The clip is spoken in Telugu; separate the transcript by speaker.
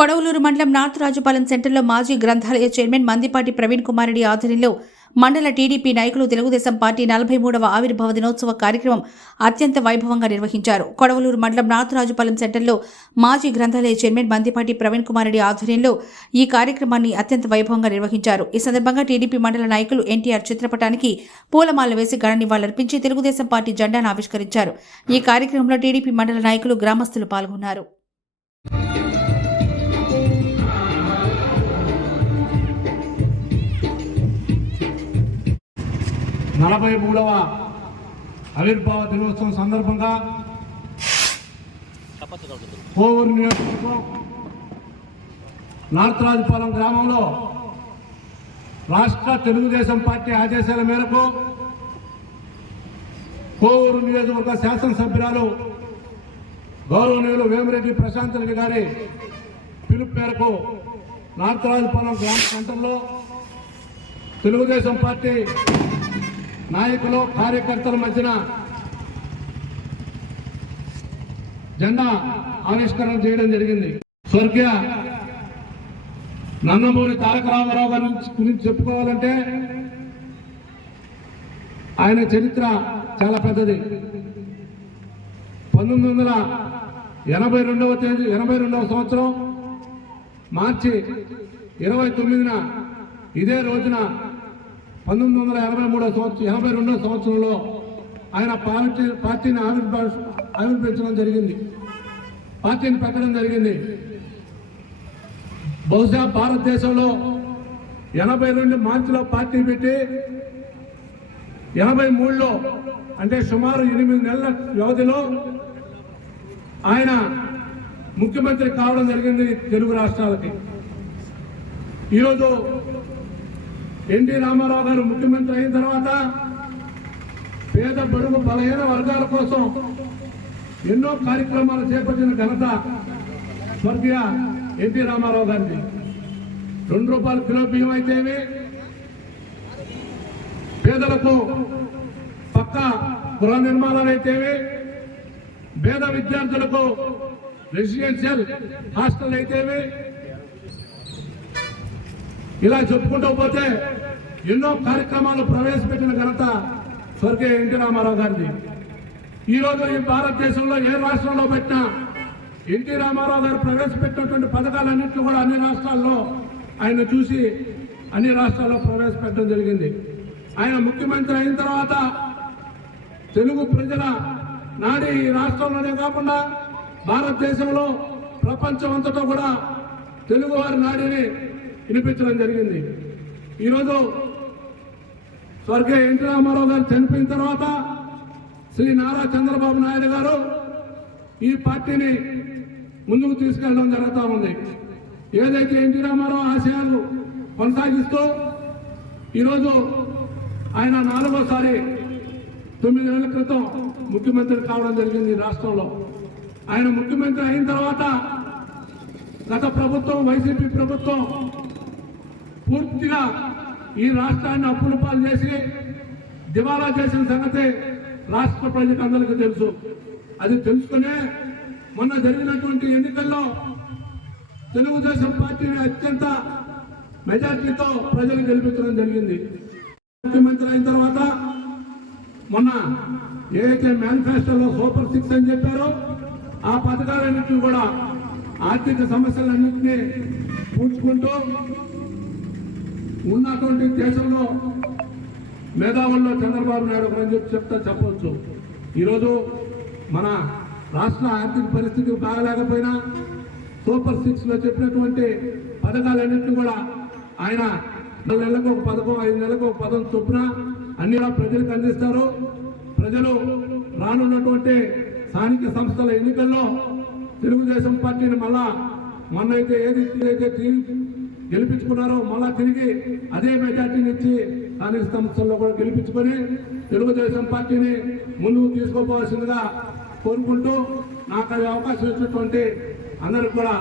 Speaker 1: కొడవలూరు మండలం నార్త్ రాజుపాలెం సెంటర్లో మాజీ గ్రంథాలయ చైర్మన్ మందిపాటి ప్రవీణ్ కుమార్ రెడ్డి ఆధ్వర్యంలో మండల టీడీపీ నాయకులు తెలుగుదేశం పార్టీ నలభై మూడవ ఆవిర్భావ దినోత్సవ కార్యక్రమం అత్యంత వైభవంగా నిర్వహించారు. కొడవలూరు మండలం నార్త్ రాజుపాలెం సెంటర్లో మాజీ గ్రంథాలయ చైర్మన్ మందిపాటి ప్రవీణ్ కుమార్ రెడ్డి ఆధ్వర్యంలో ఈ కార్యక్రమాన్ని అత్యంత వైభవంగా నిర్వహించారు. ఈ సందర్భంగా టీడీపీ మండల నాయకులు ఎన్టీఆర్ చిత్రపటానికి పూలమాల వేసి ఘన నివాళులర్పించి తెలుగుదేశం పార్టీ జెండాను ఆవిష్కరించారు. ఈ కార్యక్రమంలో టీడీపీ మండల నాయకులు గ్రామస్తులు పాల్గొన్నారు.
Speaker 2: నలభై మూడవ ఆవిర్భావ దినోత్సవం సందర్భంగా కోవూరు నియోజకవర్గం నార్త్ రాజుపాలెం గ్రామంలో రాష్ట్ర తెలుగుదేశం పార్టీ ఆదేశాల మేరకు కోవూరు నియోజకవర్గ శాసనసభ్యురాలు గౌరవనీయులు వేమిరెడ్డి ప్రశాంత్ రెడ్డి గారి పిలుపు మేరకు నార్త్ రాజుపాలెం గ్రామ సెంటర్లో తెలుగుదేశం పార్టీ నాయకులు కార్యకర్తల మధ్యన జెండా ఆవిష్కరణ చేయడం జరిగింది. స్వర్గీయ నందమూరి తారక రామారావు గారి గురించి- చెప్పుకోవాలంటే ఆయన చరిత్ర చాలా పెద్దది. పంతొమ్మిది వందల ఎనభై రెండవ తేదీ ఎనభై రెండవ సంవత్సరం మార్చి ఇరవై తొమ్మిదిన ఇదే రోజున పంతొమ్మిది వందల ఎనభై మూడో సంవత్సరం ఎనభై రెండో సంవత్సరంలో ఆయన పార్టీ పార్టీని ఆవిర్భా ఆవిర్భించడం జరిగింది. పార్టీని పెట్టడం జరిగింది. బహుశా భారతదేశంలో ఎనభై రెండు మార్చిలో పార్టీ పెట్టి ఎనభై మూడులో అంటే సుమారు ఎనిమిది నెలల వ్యవధిలో ఆయన ముఖ్యమంత్రి కావడం జరిగింది తెలుగు రాష్ట్రాలకి. ఈరోజు ఎన్టీ రామారావు గారు ముఖ్యమంత్రి అయిన తర్వాత పేద బడుగు బలహీన వర్గాల కోసం ఎన్నో కార్యక్రమాలు చేపట్టిన ఘనత స్వర్గీయ ఎన్టీ రామారావు గారిది. రెండు రూపాయల కిలో బియ్యం అయితేవి పేదలకు పక్క గృహ నిర్మాణాలు అయితేవి పేద విద్యార్థులకు రెసిడెన్షియల్ హాస్టల్ అయితేవి ఇలా చెప్పుకుంటూ పోతే ఎన్నో కార్యక్రమాలు ప్రవేశపెట్టిన ఘనత స్వర్గీయ ఎన్టీ రామారావు గారిది. ఈరోజు ఈ భారతదేశంలో ఏ రాష్ట్రంలో పెట్టినా ఎన్టీ రామారావు గారు ప్రవేశపెట్టినటువంటి పథకాలన్నింటినీ కూడా అన్ని రాష్ట్రాల్లో ఆయన చూసి అన్ని రాష్ట్రాల్లో ప్రవేశపెట్టడం జరిగింది. ఆయన ముఖ్యమంత్రి అయిన తర్వాత తెలుగు ప్రజల నాడి ఈ రాష్ట్రంలోనే కాకుండా భారతదేశంలో ప్రపంచం అంతటా కూడా తెలుగు వారి నాడిని వినిపించడం జరిగింది. ఈరోజు స్వర్గీయ ఎన్టీ రామారావు గారు చనిపోయిన తర్వాత శ్రీ నారా చంద్రబాబు నాయుడు గారు ఈ పార్టీని ముందుకు తీసుకెళ్ళడం జరుగుతూ ఉంది. ఏదైతే ఎన్టీ రామారావు ఆశయాలు కొనసాగిస్తూ ఈరోజు ఆయన నాలుగోసారి తొమ్మిది నెలల క్రితం ముఖ్యమంత్రి కావడం జరిగింది రాష్ట్రంలో. ఆయన ముఖ్యమంత్రి అయిన తర్వాత గత ప్రభుత్వం వైసీపీ ప్రభుత్వం పూర్తిగా ఈ రాష్ట్రాన్ని అప్పుల పాలు చేసి దివాలా చేసిన సంగతి రాష్ట్ర ప్రజలకు అందరికీ తెలుసు. అది తెలుసుకునే మొన్న జరిగినటువంటి ఎన్నికల్లో తెలుగుదేశం పార్టీని అత్యంత మెజార్టీతో ప్రజలు గెలిపించడం జరిగింది. ముఖ్యమంత్రి అయిన తర్వాత మొన్న ఏదైతే మేనిఫెస్టోలో సూపర్ సిక్స్ అని చెప్పారో ఆ పథకాలన్నింటినీ కూడా ఆర్థిక సమస్యలన్నింటినీ పూడ్చుకుంటూ ఉన్నటువంటి దేశంలో మేధావుల్లో చంద్రబాబు నాయుడు అని చెప్పి చెప్తా చెప్పవచ్చు ఈరోజు మన రాష్ట్ర ఆర్థిక పరిస్థితి బాగలేకపోయినా సూపర్ సిక్స్లో చెప్పినటువంటి పథకాలన్నింటినీ కూడా ఆయన నాలుగు నెలలకు ఒక పథకం ఐదు నెలలకు ఒక పథకం చొప్పున అన్ని ప్రజలకు అందిస్తారు. ప్రజలు రానున్నటువంటి స్థానిక సంస్థల ఎన్నికల్లో తెలుగుదేశం పార్టీని మళ్ళా మొన్నైతే ఏది అయితే టీవీ గెలిపించుకున్నారో మళ్ళా తిరిగి అదే మెజార్టీని ఇచ్చి స్థానిక సంస్థల్లో కూడా గెలిపించుకొని తెలుగుదేశం పార్టీని ముందుకు తీసుకోపోవాల్సిందిగా కోరుకుంటూ నాకు అవి అవకాశం ఇచ్చినటువంటి అందరికి కూడా